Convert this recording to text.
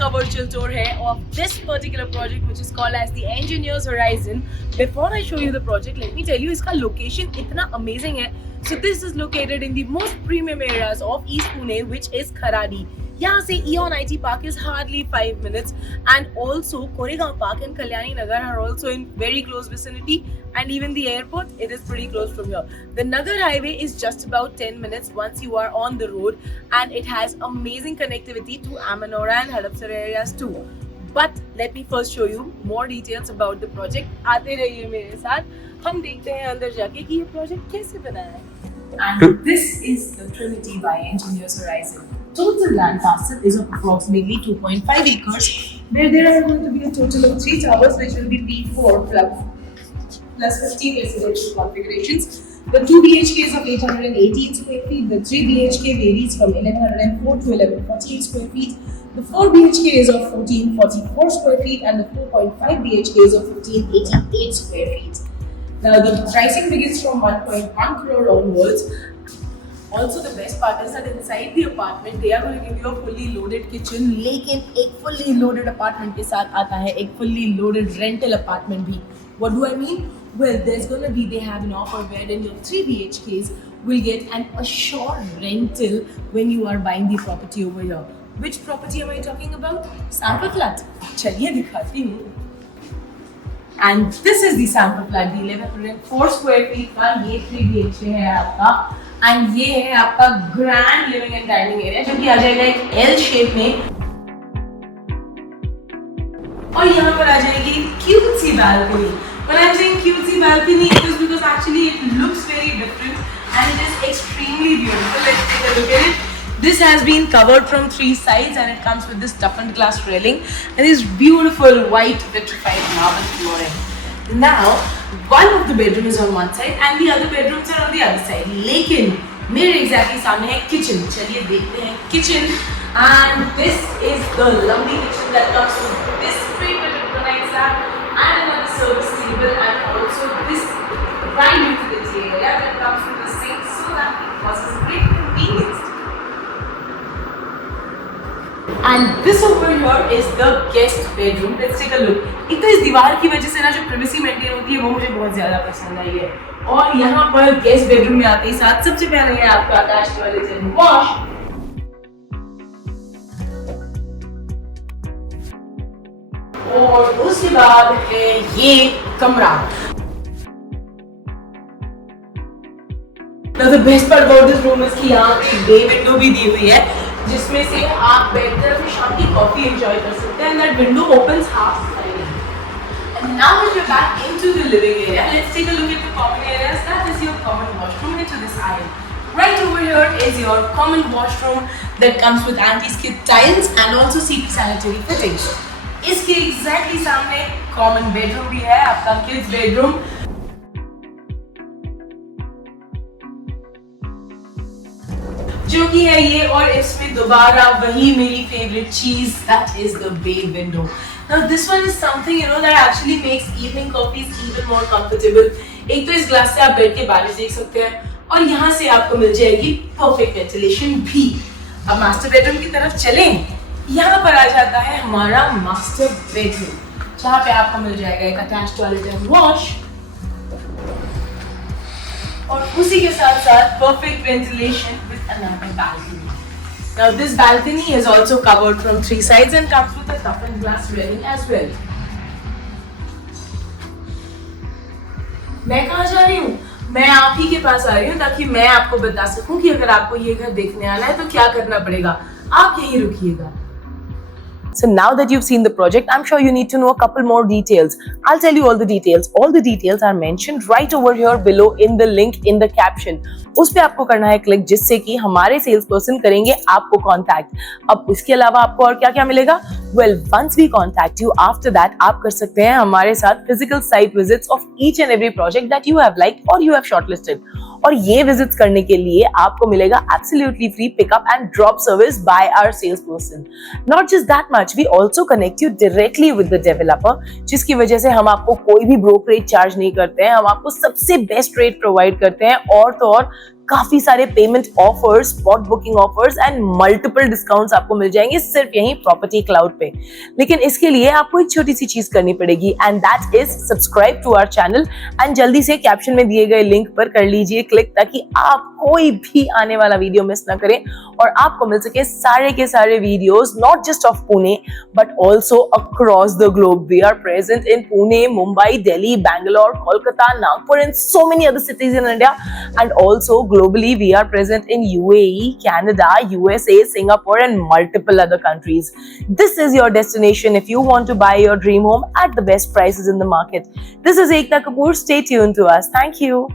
का virtual tour है of this particular project which is called as the Engineers Horizon. Before I show you the project, let me tell you इसका location इतना amazing है. So this is located in the most premium areas of East Pune, which is Kharadi. यहाँ से Eon IT Park is hardly 5 minutes, and also Koregaon Park and Kalyani Nagar are also in very close vicinity, and even the airport, it is pretty close from here. The Nagar highway is just about 10 minutes once you are on the road, and it has amazing connectivity to Amanora and Hadapsar areas too. But let me first show you more details about the project. आते रहिए मेरे साथ, हम देखते हैं अंदर जाके कि ये project कैसे बना है. And this is the Trinity by Engineers Horizon. Total land parcel is of approximately 2.5 acres, where there are going to be a total of 3 towers, which will be P4 plus 15 residential configurations. The 2 BHK is of 818 square feet. The 3 BHK varies from 1104 to 1148 square feet. The 4 BHK is of 1444 square feet, and the 4.5 BHK is of 1588 square feet. Now the pricing begins from 1.1 crore onwards. Also, the best part is that inside the apartment they are going to give you a fully loaded kitchen. लेकिन एक fully loaded apartment के साथ आता है एक fully loaded rental apartment भी. What do I mean? Well, there's going to be, they have an offer wherein your 3 BHKs will get an assured rental when you are buying the property over here. Which property am I talking about? Sample flat. चलिए दिखाती हूँ. And this is the sample flat. The 1104 square feet का ये 3 BHK है आपका. And ये है आपका grand living and dining area, जो कि आ जाएगा एक L shape में. और यहाँ पर आ जाएगी cutesy balcony. When I'm saying cutesy balcony, it is because actually it looks very different and it is extremely beautiful. Let's take a look at it. This has been covered from 3 sides and it comes with this toughened glass railing and this beautiful white vitrified marble flooring. Now, one of the bedrooms is on one side and the other bedrooms are on the other side. लेकिन मेरे exactly सामने है kitchen. चलिए देखते हैं kitchen. And this is the lovely kitchen that comes with this 3-bedroom granite slab and another service table, and also this prime utility area that comes with the sink, so that it causes great convenience. And this over here is the guest bedroom. Let's take a look. एक तो इस दीवार की वजह से ना जो privacy maintain होती है वो मुझे बहुत ज़्यादा पसंद आई है. और यहाँ पर guest bedroom में आते ही साथ सबसे पहले है आपका attached toilet and wash. और उसके बाद है ये कमरा. Now the best part about this room is कि यहाँ पे bay window भी दी हुई है, जिसमें से आप बैठकर अपनी शाम की कॉफी एंजॉय कर सकते हैं. And that window opens half side. And now that we're back into the living area, let's take a look at the common areas. That is your common washroom into this aisle. Right over here is your common washroom that comes with anti-skid tiles and also CP sanitary fittings. इसके exactly सामने common bedroom भी है, आपका kids bedroom. जो कि है ये, और इसमें दोबारा वही मेरी favorite चीज, that is the bay window. Now this one is something that actually makes evening coffees even more comfortable. एक तो इस ग्लास से आप बैठ के बारिश देख सकते हैं और यहाँ से आपको मिल जाएगी perfect ventilation भी. अब मास्टर बेडरूम की तरफ चलें. यहाँ पर आ जाता है हमारा मास्टर बेडरूम, जहाँ पे आपको मिल जाएगा एक अटैच्ड टॉयलेट एंड वॉश और उसी के साथ साथ perfect ventilation with another balcony. Now this balcony is also covered from 3 sides and comes with a toughened glass railing as well. मैं कहाँ जा रही हूँ? मैं आप ही के पास आ रही हूँ ताकि मैं आपको बता सकूँ कि अगर आपको ये घर देखने आना है तो क्या करना पड़ेगा. आप यहीं रुकिएगा. So now that you've seen the project, I'm sure you need to know a couple more details. I'll tell you all the details. All the details are mentioned right over here below in the link in the caption. उस पे आपको करना है click, जिससे कि हमारे sales person करेंगे आपको कॉन्टैक्ट. अब इसके अलावा आपको और क्या क्या मिलेगा? Well, once we contact you, after that आप कर सकते हैं हमारे साथ physical site visits of each and every project that you have liked or you have shortlisted. और ये विजिट्स करने के लिए आपको मिलेगा absolutely free pickup and drop service by our salesperson. Not just that much, we also connect you directly with the developer, जिसकी वजह से हम आपको कोई भी ब्रोकरेज चार्ज नहीं करते हैं. हम आपको सबसे बेस्ट रेट प्रोवाइड करते हैं और तो और काफी सारे payment offers, spot booking offers and multiple discounts आपको मिल जाएंगे सिर्फ यहीं प्रॉपर्टी क्लाउड पे। लेकिन इसके लिए आपको एक छोटी सी चीज करनी पड़ेगी and that is subscribe to our channel एंड जल्दी से कैप्शन में दिए गए लिंक पर कर लीजिए क्लिक, ताकि आप कोई भी आने वाला वीडियो मिस ना करें और आपको मिल सके सारे के सारे videos, not just of Pune but also across the globe. We are present in Pune, Mumbai, Delhi, Bangalore, Kolkata, Nagpur and so many other cities in India, and also globally we are present in UAE, Canada, USA, Singapore and multiple other countries. This is your destination if you want to buy your dream home at the best prices in the market. This is Ekta Kapoor. Stay tuned to us. Thank you.